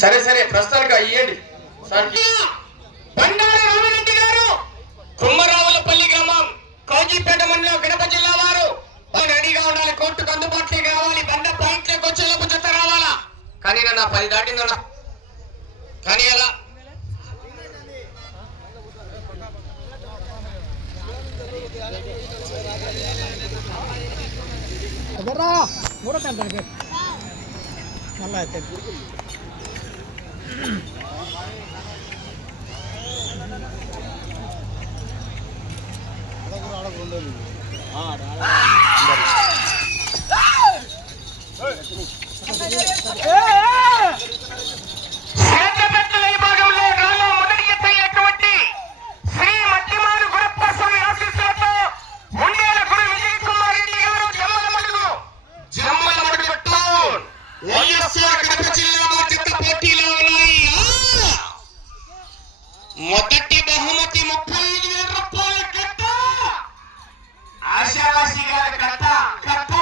సరే సరే ప్రస్తుతానికి అయ్యండి. బండారు రామిరెడ్డి గారు కుమ్మరావులపల్లి గ్రామం కౌజీపేట మండలం కడప జిల్లా వారు రెడీగా ఉండాలి. కోర్టుకు అందుబాటులోకి రావాలి. బండ పాయింట్లోకి వచ్చేలోపు జత రావాలా. కానీ నా 10 దాటిందన్నా కానీ అలా మొదటి బహుమతి 35,000 రూపాయల కట్ట. ఆశావాసి గారి కట్ట కట్ట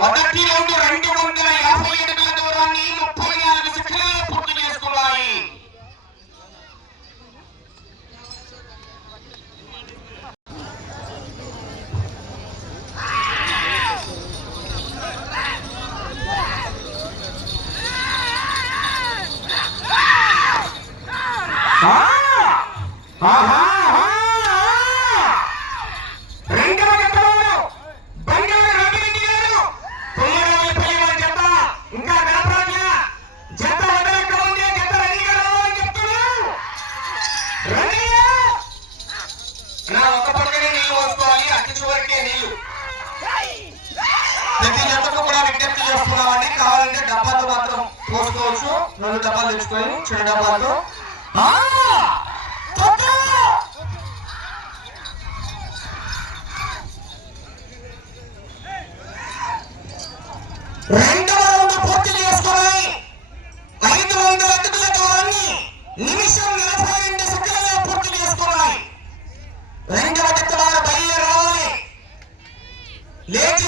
మొదటి రౌండ్ 250 అడుగుల దూరాన్ని 34 సెకండ్లలో పూర్తి చేసుకున్నాయి. కావాలంటే డబ్బాతో మాత్రం పోసుకోవచ్చు. 2 డబ్బాలు తెచ్చుకొని చిన్న డబ్బాతో రెండవ రౌండ్ పూర్తి చేసుకొని 500 అడుగుల దూరాన్ని నిమిషం 42 సెకండ్లలో పూర్తి చేసుకున్నాయి. రెండవ జత వారు బయలు రావాలి. లేచి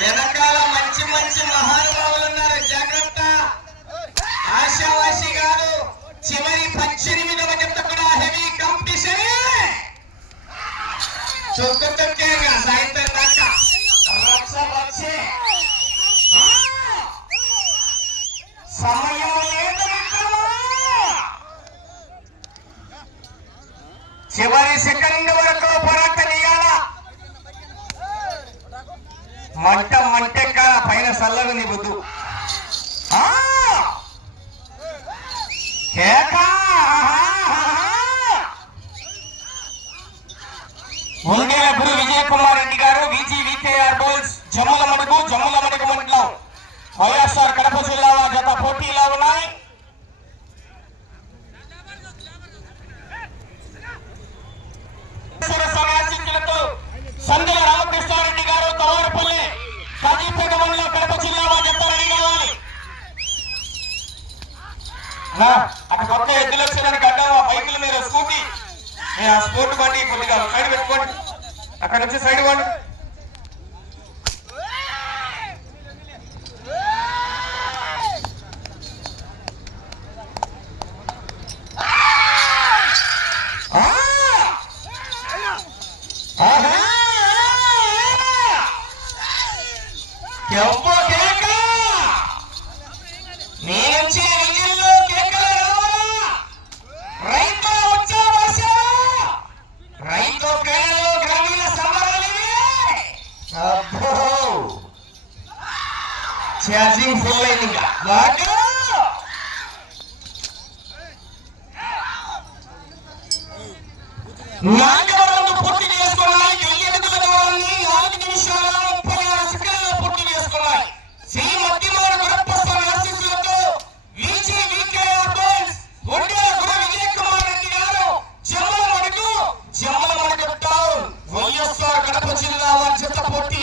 వెనకాల మంచి మంచి మహానుభావులు ఉన్నారు. జాగ్రత్త. ఆశావాసి గారు చివరి 18వ జత కూడా హెవీ కాంపిటీషన్. చొక్కేగా సాయంత్రం దాకా సమయం లేదు. చివరి సెకండ్ వరకు పోరాటం చేయాలా. మంటెక్క పైన సల్లగా నీ బుద్ధు. ఉంగేల గురు విజయ్ కుమార్ రెడ్డి గారు VGVKR బోల్స్ జమ్ముల మడుగు మండలం వైఎస్ఆర్ కడప జిల్లా జత పోటీలో ఉన్నాయి. సంజయ రామకృష్ణారెడ్డి గారు తవరపల్లి కాజీపేట మండలం కడప జిల్లా జత రెడీ కావాలి. అటు కొత్త ఎద్దులు వచ్చినానికి అడ్డం బైకుల మీద స్కూటీ స్పోర్ట్ బండి కొద్దిగా సైడ్ పెట్టుకోండి. అక్కడ నుంచి సైడ్ ఇవ్వండి. ఛార్జింగ్ ఫుల్ అయింది. ఇంకా పూర్తి చేసుకున్నాయి. 10 అడుగుల దూరాన్ని 4 నిమిషాల 36 సెకండ్లలో పూర్తి చేసుకున్నాయి. శ్రీ మధ్యమాన గురప్పస్వామి ఆశీస్సులతో VGVKR బోల్స్ ఒండేల గురు విజయ్ కుమార్ రెడ్డి గారు జమ్మల మడుగు టౌన్ వైఎస్ఆర్ కడప జిల్లా వారి జత పోటీ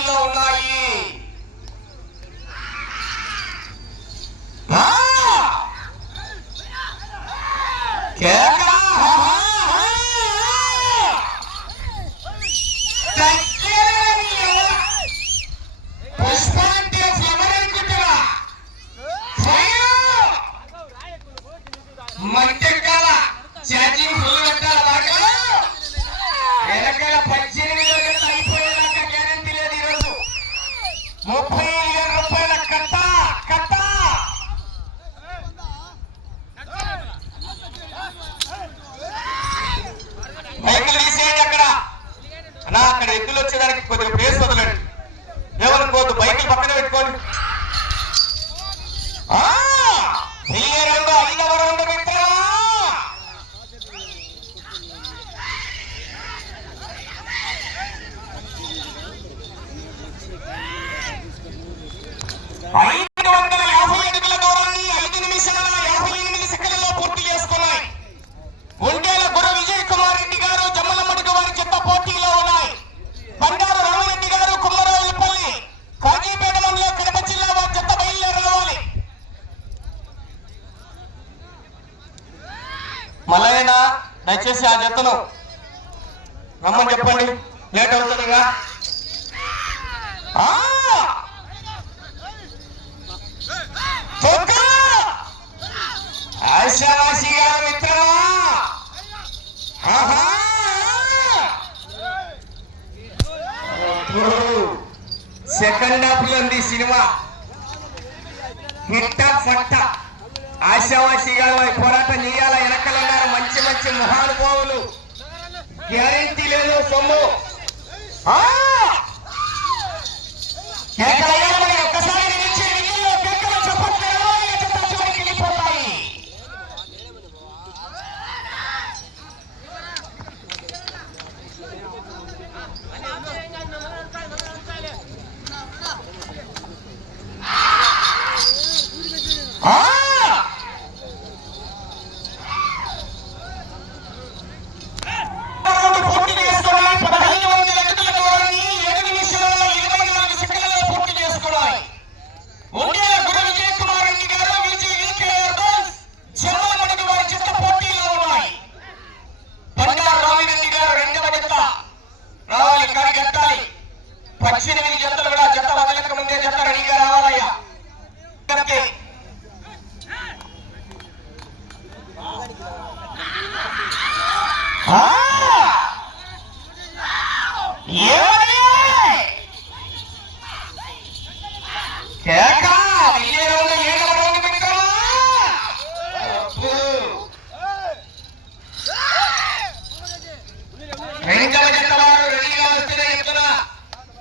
ప్లేస్ వదలండి. ఏమనుకోవద్దు, బైక్ పక్కన పెట్టుకోండి. 5వ రౌండ్ మిత్రమా. మల్లయ్యనా దయచేసి ఆ జతను రమ్మని చెప్పండి, లేట్ అవుతుందిగా. ఆశావాసి గారు మిత్రమా, సెకండ్ హాఫ్ లో ఉంది సినిమా. హిట్ట ఫట్ట ఆశావాసి గారు పోరాటం చేయాలా. వెనకలున్నారు మంచి మంచి మహానుభావులు, గ్యారెంటీ లేదు సొమ్ము. ఒక్కసారి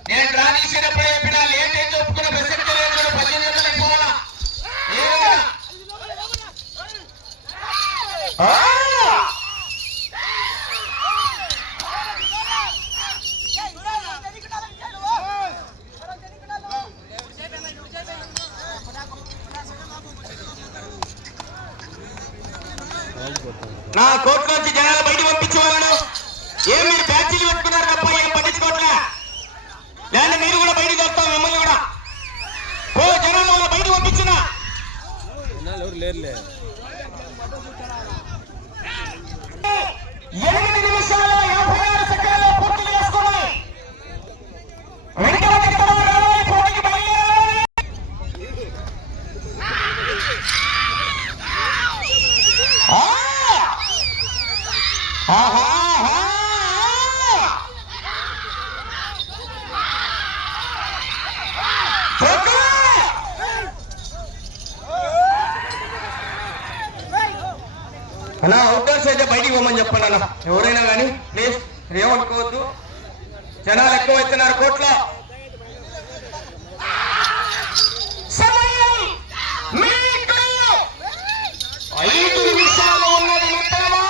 నేను రాజేసినప్పుడు చెప్పిన లేట్ అయితే ఒప్పుకునే ప్రసక్తి లేదు. 18 గంటలకు పోవాలా. నా కోర్టు నుంచి జనాలు బయట పంపించేవాళ్ళు. ఏం మీరు బ్యాచీలు పెట్టుకున్నారు తప్ప ఏం పట్టించుకోవట్లే. లేదా మీరు కూడా బయటకు వెళ్తాం, మిమ్మల్ని కూడా జనాల వల్ల బయట పంపించిన 8 నిమిషాల 56 సెకండ్లలో పూర్తి చేసుకున్నాయి. రెండవ జత రావాలి, పోటీకి బయలుదేరాలి. అన్నా అవుట్డోర్స్ అయితే బయటికి పోమని చెప్పండి అన్న, ఎవరైనా కానీ ప్లీజ్. ఏమనుకోవద్దు, జనాలు ఎక్కువ అవుతున్నారు కోట్లో. సమయం మీకు 5 నిమిషాలు ఉన్నది మిత్రమా.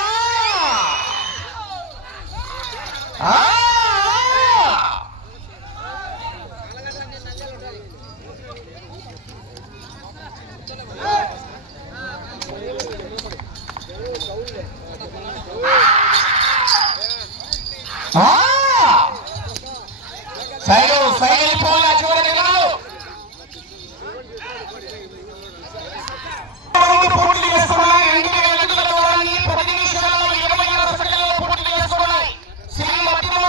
సైకిల్ పోలా చివరి పోటీ చేస్తున్నాయి. 2 నిమిషాల 26 సెకండ్లలో పూర్తి చేసుకున్నాయి. శ్రీ మధ్యమ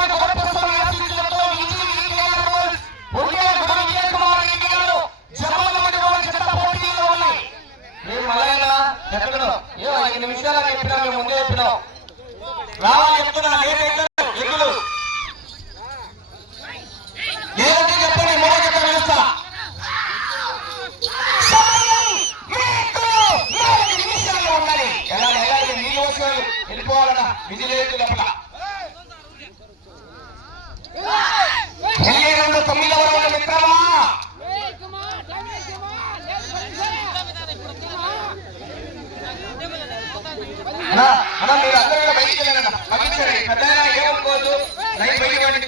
అన్నా అన్నా మీరు అందరూ కూడా బయటికి వెళ్ళండి పంపించండి పెద్ద ఏమనుకోవద్దు లైన్ బయటికి ఇవ్వండి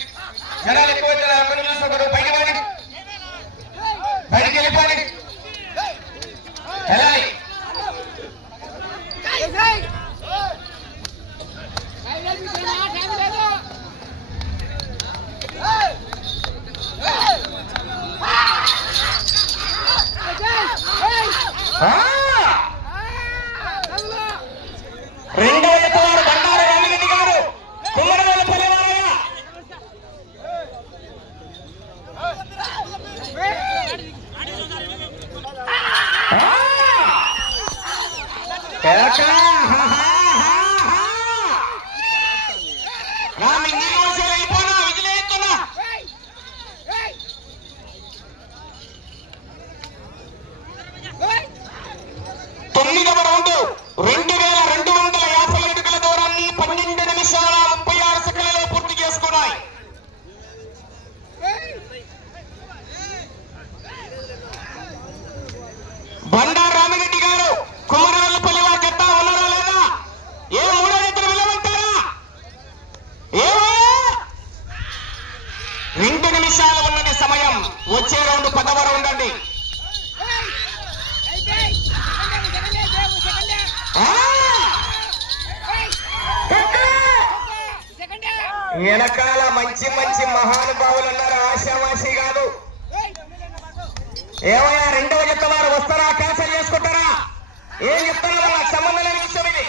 జనాలు ఎక్కువ అక్కడ చూసుకుంటారు బయటికి ఇవ్వండి బయటికి వెళ్ళిపోండి వెళ్ళాలి రెండవ ఎత్తవారు బండారు రామిరెడ్డి గారు కుమ్మరవేలపల్లి వారయ్య రామి నీళ్ళు వచ్చేలా అయిపోనా విజిలేస్తున్నా తొమ్మిదవ రౌండ్ 2250 అడుగుల దూరాన్ని 12 నిమిషాల 36 సెకండ్లలో పూర్తి చేసుకున్నాయి. బండారు రామిరెడ్డి గారు కుమ్మరవెల్లపల్లి వారి జట్ట ఉన్నారా లేదా? ఏ మూడో జట్టును వెళ్ళమంటారా? 2 నిమిషాలు ఉన్నది సమయం. వచ్చే రౌండ్ 10వ రౌండ్ అండి. వెనకాల మంచి మంచి మహానుభావులు ఉన్నారు, ఆశావాసి కాదు. ఏమయ్యా రెండవ జట్టు వారు వస్తారా క్యాన్సల్ చేసుకుంటారా? ఏం చెప్తారో నాకు సంబంధం లేని విషయం ఇది.